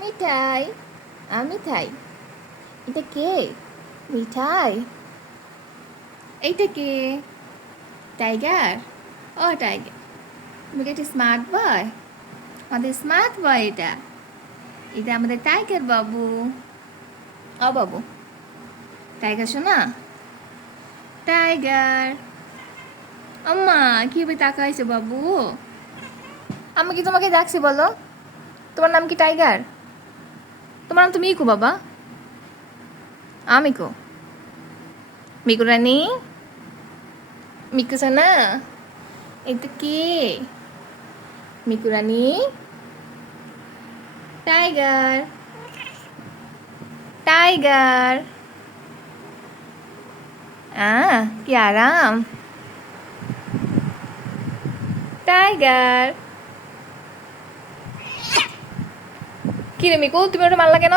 মিঠাই মিঠাই এটা কে? মিঠাই এইটা কে? টাইগার? ও টাইগার, তুমি কি একটা স্মার্ট বয়? আমাদের স্মার্ট বয় এটা। এটা আমাদের টাইগার বাবু। ও বাবু, টাইগার শোনা, টাইগার। আম্মা কিভাবে তাকাইছো বাবু? আমি কি তোমাকে ডাকছি বলো? তোমার নাম কি টাইগার? তোমার নাম তো মিকু বাবা। মিকু, মিকু রানী, মিকু সোনা, এটা কে? মিকু রানী, টাইগার, টাইগার। কি আরাম। টাইগার। কি রে মিকু, তুমি ওটা মারলা কেন?